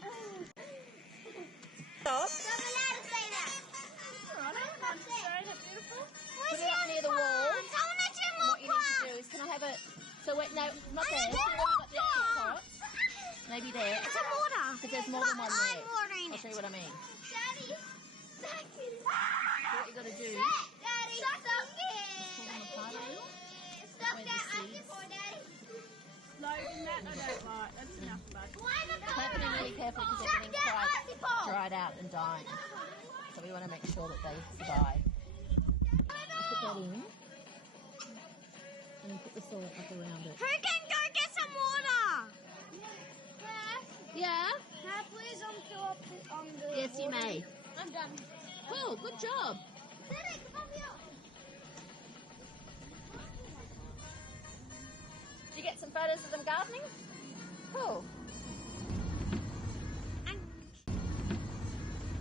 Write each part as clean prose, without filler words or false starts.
Daddy. Stop. I'm allowed to say that. Put it up near the wall. I want to do more What you need to do is, can I have it? So wait, no, not there. See where you've got the extra pots? Maybe there. It's a water. Because there's more than one there. I'm watering I'll show you what I mean. Daddy. So what you got to do? Daddy. Stop Pull them apart a little. Stop Where the that. I'm seeds. for Daddy. Loading that I don't like. That's enough, bud. Plant them in really carefully because they're getting quite dried out and dying. So we want to make sure that they survive. Put that in. And then put the soil up around it. Who can go get some water? Yeah? Can I please fill up on the Yes, you may. I'm done. Cool, good job. Daddy, come up here. Did you get some photos of them gardening? Cool.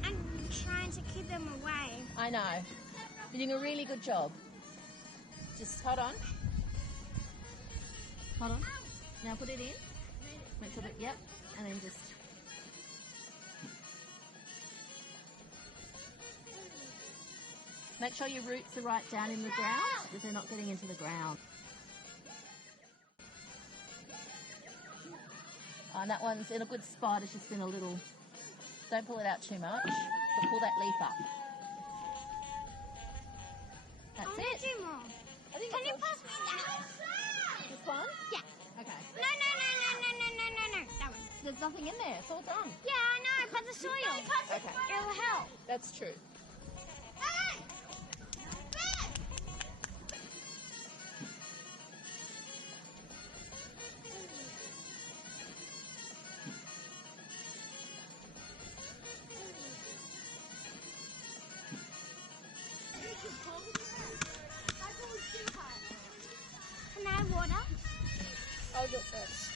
I'm trying to keep them away. I know. You're doing a really good job. Just hold on. Hold on. Now put it in. Make sure that, yep. And then just... Make sure your roots are right down in the ground because they're not getting into the ground. And that one's in a good spot. It's just been a little... Don't pull it out too much, but pull that leaf up. That's it. Do more. I think Can you that's pass me that? this one? Yeah. Okay. No. That one. There's nothing in there. It's all done. Yeah, I know, but the soil. Okay. It will help. That's true. Hey! Can I have water? I'll do it first.